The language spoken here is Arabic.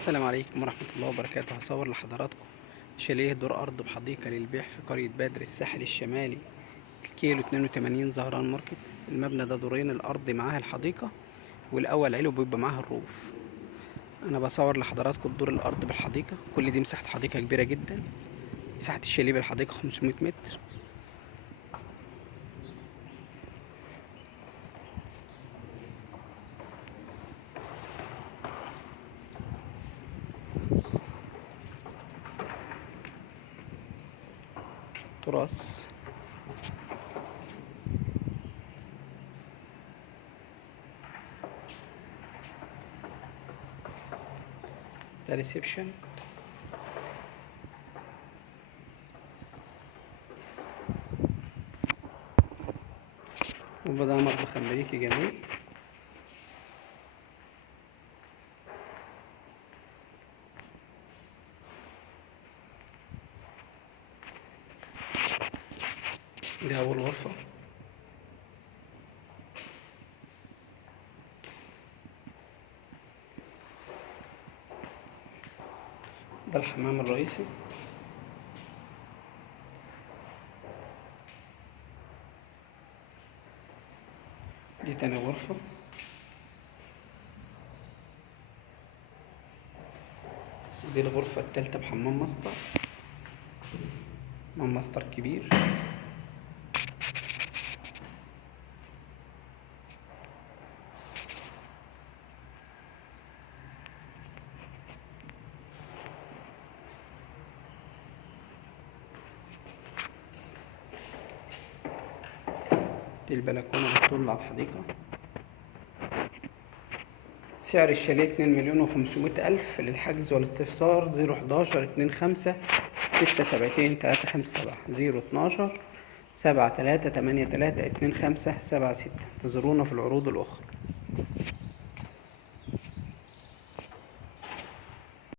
السلام عليكم ورحمة الله وبركاته. هصور لحضراتكم شاليه دور أرض بحديقة للبيع في قرية بدر الساحل الشمالي، الكيلو 82 زهران ماركت. المبنى ده دورين، الأرض معاها الحديقة والأول علو بيبقى معاها الروف. أنا بصور لحضراتكم الدور الأرض بالحديقة. كل دي مساحة حديقة كبيرة جدا. مساحة الشاليه بالحديقة 500 متر. تراث. ده ريسبشن. وده مطبخ أمريكي جميل. دي أول غرفة. ده الحمام الرئيسي. دي تاني غرفة. دي الغرفة التالتة بحمام ماستر. حمام ماستر كبير. دي البلكونة بتطل على الحديقة. سعر الشاليه 2,500,000. للحجز والاستفسار 011-25-672-357 012-7383-2576. انتظرونا في العروض الأخرى.